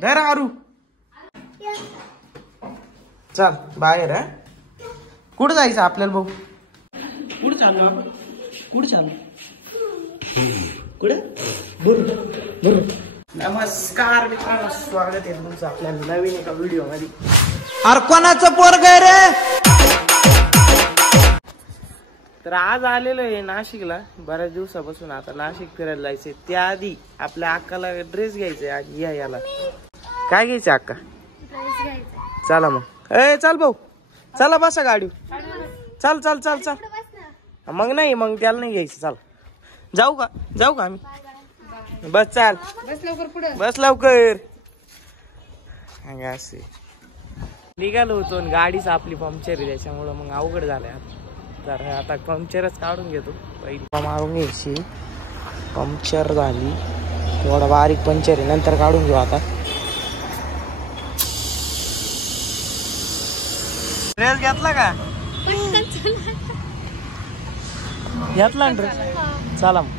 धर आरू चल बाहेर आहे. कुठं जायचं आपल्याला भाऊ? कुठं चाललो? कुठं चाललो? कुठं? बरोबर. नमस्कार मित्रांनो, स्वागत आहे तुमचं आपल्या नवीन एका व्हिडिओ मध्ये. अरे कोणाचं पोरग आहे रे? तर आज आलेलो आहे नाशिकला बऱ्याच दिवसापासून. आता नाशिक फिरायला जायचंय. त्याआधी आपल्या अक्काला ड्रेस घ्यायचंय. आज याला काय घ्यायचं अक्का? चला मग. ए चल भाऊ, चला बसा गाडी. चल चल चल चल. मग नाही, मग त्याला नाही घ्यायचं. चल जाऊ का आम्ही? बस चाल, बस लवकर पुढे, बस लवकर. असे निघालो होतो, गाडीच आपली पंक्चर आहे त्याच्यामुळं मग अवघड झालंय. तर आता पंक्चरच काढून घेतो. पहिली मारून घ्यायची. पंक्चर झाली, थोडा बारीक पंक्चर आहे, नंतर काढून घेऊ. आता ड्रेस घेतला का? घेतला ड्रेस. चला मग.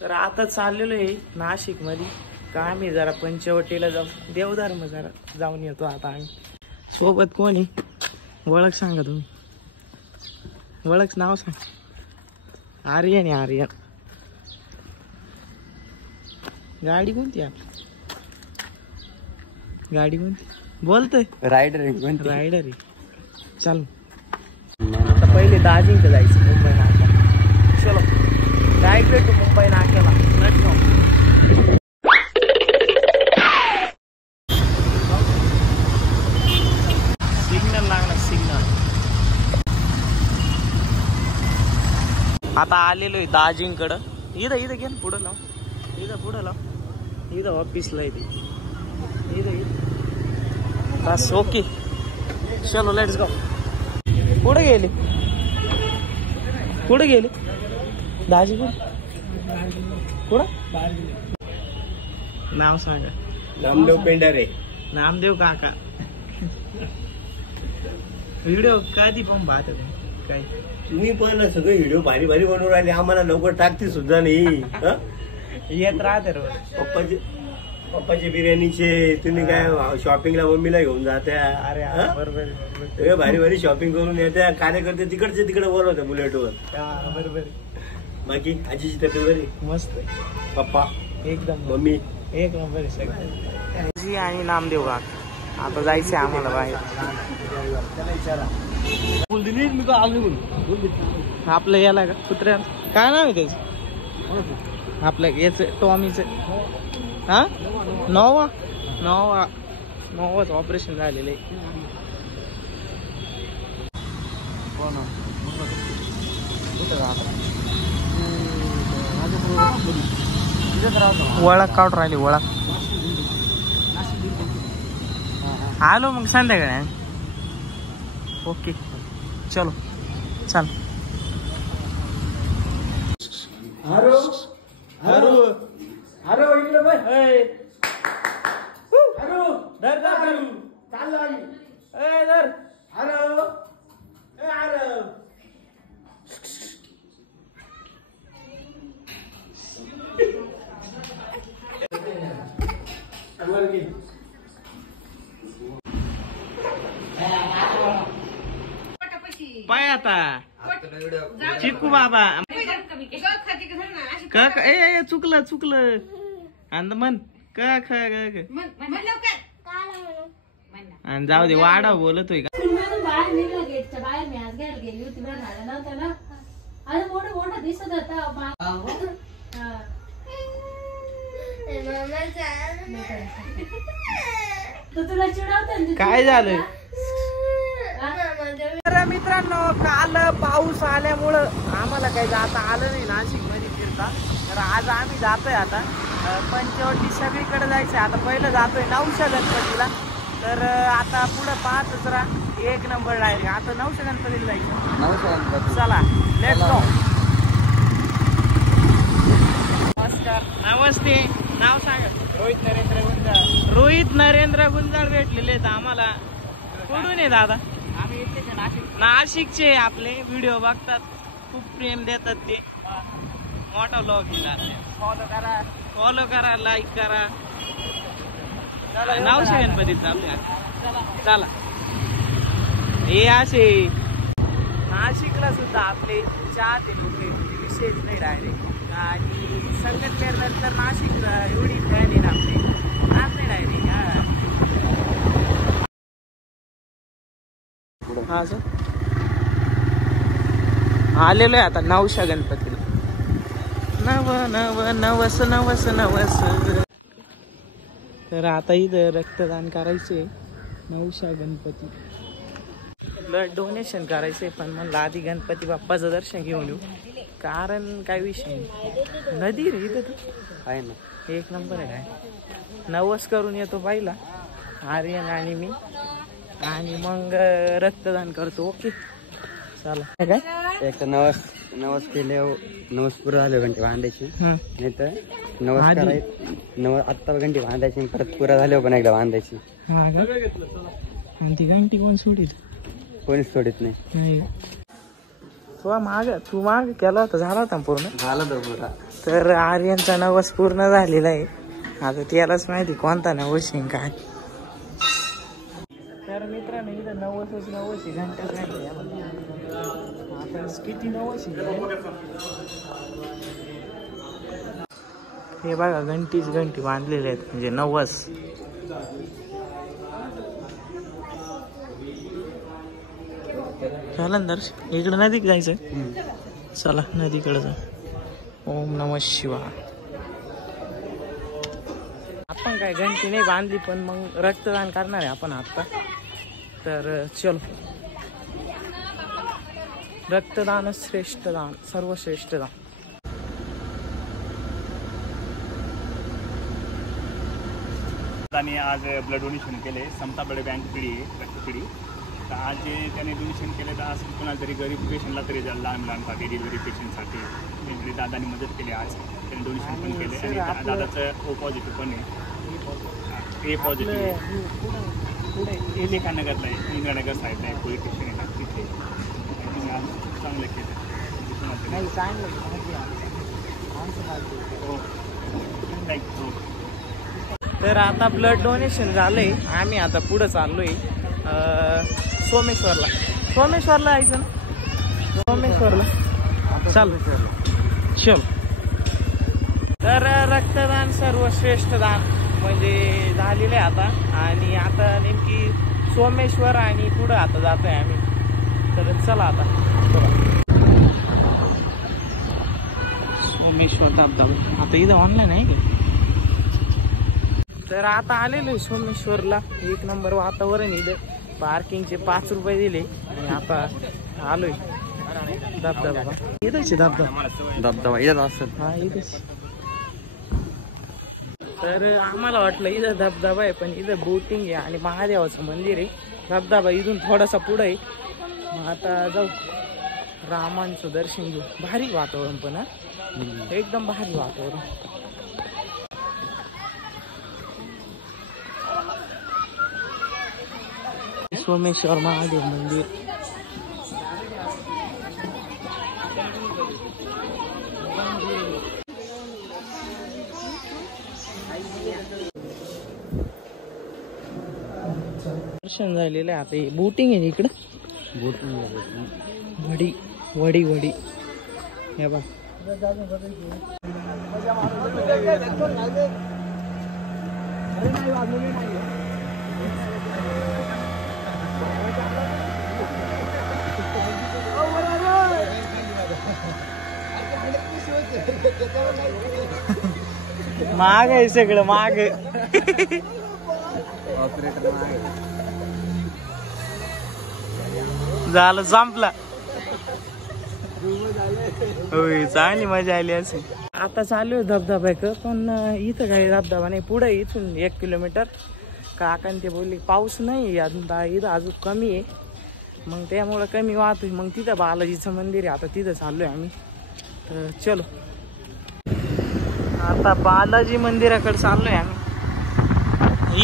तर आता चाललेलो आहे नाशिक मध्ये. का आम्ही जरा पंचवटीला जाऊ, देवधर्म जरा जाऊन येतो. आता आम्ही सोबत कोणी ओळख सांगा तुम्ही. ओळख नाव सांग. आर्यन आहे, आर्यन. गाडी कोणती आपली? गाडी कोणती? बोलतोय रायडर आहे. रायडर आहे. चल आता पहिले दाजींकडे जायचं मुंबई नाक्याला. चलो डायरेक्ट भेटू मुंबई नाक्याला. सिग्नल लागणार, सिग्नल. आता आलेलो आहे दाजींकडं. इथं घे ना, पुढं लाव. इथं पुढं लाव. इथं ऑफिसला आहे ते. बस ओके. चलो लेट्स गो. कुठे गेले? कुठे गेले दाजी? कुठं? नाव सांगा. नामदेव पेंढारे. नामदेव काका. व्हिडिओ कधी पण पाहतो काय? तुम्ही पण सगळे व्हिडिओ भारी भारी बनवून राहिले. आम्हाला लवकर टाकते सुद्धा नाही. येत राहते रोज. पप्पाची बिर्याणीचे तुम्ही काय शॉपिंगला मम्मीला घेऊन जात्या. अरे बरोबर, भारी भारी शॉपिंग करून येत्या. कार्यकर्ते तिकडचे तिकडे बोलवत्या बुलेटवर. बरोबर. बाकी आजीची तब्येत बरी? मस्त. पप्पा एकदम, मम्मी एक नंबर. सगळं आणि नामदेव का. आता जायचंय आम्हाला बाहेर. आपलं याला का कुत्र्या काय नाव आहे त्याचं? आपलं याच टॉमीच. हा नोवाच ऑपरेशन झालेलं आहे. ओळख काढून राहिली. ओळख आलो मग संध्याकाळी. ओके चलो चल. हॅलो हॅलो हॅलो, इकडे बाय. हॅलो धर धर चाललो आली. धर. Hello hello. पाय आता चिकू बाबा. ए चुकलं. आणि म्हण का ख आणि जाऊ दे. वाडा बोलतोय का? बाहेर निघलं गेटच्या बाहेर. मी आज घ्यायला गेली होती. मला झालं नव्हतं ना. अरे मोठं दिसत होता. तुला चिडवते. काय झालं? मित्रांनो, काल पाऊस आल्यामुळं आम्हाला काही जाता आलं नाही नाशिक मध्ये फिरता. तर आज आम्ही जातोय आता पंचवटी. सगळीकडे जायचंय. आता पहिलं जातोय नवशा गणपतीला. तर आता पुढे पाहतच राहा. एक नंबर डायरेक्ट. आता नवशा गणपतीला जायचं. चला लेट्स गो. नमस्कार. नमस्ते. नाव सांगा. रोहित नरेंद्र गुंजाळ. रोहित नरेंद्र गुंजाळ भेटलेले आहेत आम्हाला. कुठून आहे दादा? आम्ही नाशिकचे. आपले व्हिडिओ बघतात, खूप प्रेम देतात ते. मोठा ब्लॉग फॉलो करा लाईक करा. नावशे गणपतीत आपल्या चला. हे असे नाशिकला सुद्धा आपले चाहते मोठे विशेष नाही राहिले आणि संगमनेर नंतर नाशिकला एवढी फॅन आहे आपले नाही राहिले. हा सर आलेलो आहे आता नवशा गणपतीला. नवस. तर आता इथं रक्तदान करायचंय नवशा गणपती. ब्लड डोनेशन करायचंय पण म्हणलं आधी गणपती बाप्पाचं दर्शन घेऊन येऊ. कारण काय विषय नाही, नदी रे इथं आहे ना, एक नंबर आहे. काय नवस करून येतो पहिला आर्यन आणि मी आणि मग रक्तदान करतो. ओके चला. काय एक तर नवस केले, नवस पुरं झालं घंटे बांधायची, नाही तर नवस करायचं आत्ता घंटे बांधायची परत पुरा झाले पण एकदा बांधायची. हा का? आणि ती घंटी कोण सोडीत? कोणीच सोडित नाही. तू माग केला होता, झाला होता पूर्ण? झाला तो पुरा. तर आर्यनचा नवस पूर्ण झालेला आहे. आता त्यालाच माहिती कोणता नवस आहे काय. तर मित्रांनो इथं नवस घंटाच नाही. आता किती नवस हे बघा, घंटी बांधलेले आहेत म्हणजे नवस. चला ना दर्शन, इकडं नदीक जायचं. चला नदीकडे जा. ओम नमः शिवाय. आपण काय घंटी नाही बांधली पण मग रक्तदान करणार आहे आपण आता. तर चलो, रक्तदान श्रेष्ठ दान, सर्वश्रेष्ठ दान. त्यांनी आज ब्लड डोनेशन केले. समता ब्लड बँक पिढी रक्तपिढी. तर आज जे त्याने डोनेशन केले तर असं कोणाला तरी गरीब पेशंटला तरी लहानसाठी डिलिव्हरी पेशंटसाठी त्यांनी दादानी मदत केली. आज त्यांनी डोनेशन पण केले आणि दादाचं ओ पॉझिटिव्ह पण आहे, ए पॉझिटिव्ह हे लेखानगरला आहे, इंद्रानगर साईडला आहे, पोलीस स्टेशन आहे ना तिथे. तुम्ही आज चांगलं केलं. हो थँक्यू. तर आता ब्लड डोनेशन झालंय. आम्ही आता पुढे चाललोय सोमेश्वरला यायचं ना. सोमेश्वरला चल. तर रक्तदान सर्वश्रेष्ठ दान म्हणजे झालेलं आहे आता. आणि आता नेमकी सोमेश्वर आणि पुढं आता जातोय आम्ही. तर चला आता सोमेश्वर धबधबा. आता इथं ऑनलाईन आहे की. तर आता आलेलो आहे सोमेश्वरला. एक नंबर वातावरण. इथं पार्किंगचे 5 रुपये दिले आणि आता आलोय धबधबा. इथंच धबधबा इथं असत. हा इथेच. तर आम्हाला वाटलं इथं धबधबा आहे पण इथं बोटिंग आहे आणि महादेवाचं मंदिर आहे. धबधबा इथून थोडासा पुढं आहे. मग आता जाऊ रामांचं दर्शन घेऊ. भारी वातावरण पण एकदम भारी वातावरण. सोमेश्वर महादेव मंदिर. दर्शन झालेलं आहे. आता बोटिंग आहे इकडं. वडी हे बघ. माग आहे सगळं माग. झालं संपला. होय चांगली मजा आली असेल. आता चालू धबधबा पण इथं काही धबधबा नाही. पुढे इथून 1 किलोमीटर काकान ते बोलले पाऊस नाही आता इथं अजून कमी आहे. मग त्यामुळं कमी वाहतोय. मग तिथं बालाजीचं मंदिर आहे. आता तिथं चाललोय आम्ही. तर चलो आता बालाजी मंदिराकडे चाललोय आम्ही.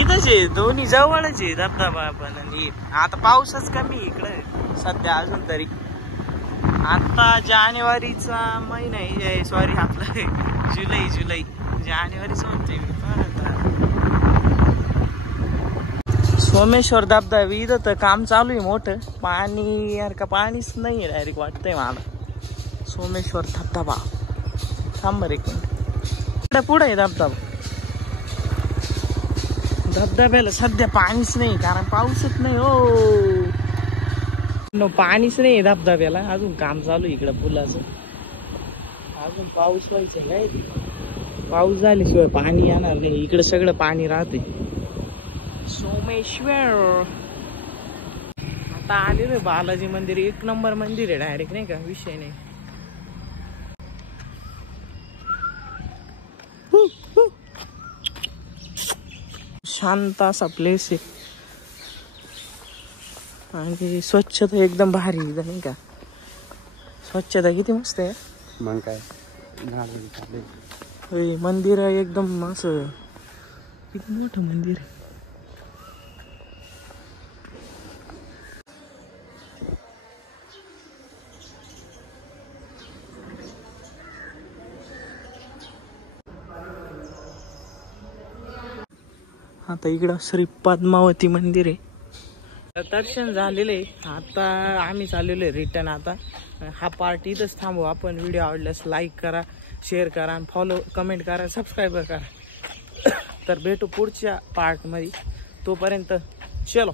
इथंच आहे, दोन्ही जवळच आहे धबधबा पण. आणि आता पाऊसच कमी इकडे सध्या अजून तरी. आता जानेवारीचा महिना आहे, सॉरी आपला जुलै जानेवारीचा म्हणते मी. सोमेश्वर धबधबा इथं तर काम चालू आहे मोठं. पाणी यार का पाणीच नाही आहे डायरेक्ट वाटतंय मला. सोमेश्वर धबधबा थांब एक मिनिट, पुढे आहे धबधबा. धबधब्याला सध्या पाणीच नाही कारण पाऊसच नाही हो. पाणीच नाही धबधब्याला, अजून काम चालू आहे इकडं पुलाचं. अजून पाऊस व्हायचं काय, पाऊस झाल्याशिवाय पाणी येणार नाही. इकडे सगळं पाणी राहते. सोमेश्वर आता आलेलं बालाजी मंदिर, एक नंबर मंदिर आहे डायरेक्ट नाही का, विषय नाही. शांत असा प्लेस आहे आणि स्वच्छता एकदम भारी नाही का. स्वच्छता किती मस्त आहे. मग काय मंदिर एकदम असं किती मोठं मंदिर आहे. आता इकडं श्री पद्मावती मंदिर आहे. दर्शन झालेलं आहे. आता आम्ही चाललेलो आहे रिटर्न. आता हा पार्ट इथंच थांबू आपण. व्हिडिओ आवडल्यास लाईक करा, शेअर करा, फॉलो कमेंट करा, सबस्क्राईब करा. तर भेटू पुढच्या पार्टमध्ये. तोपर्यंत चलो.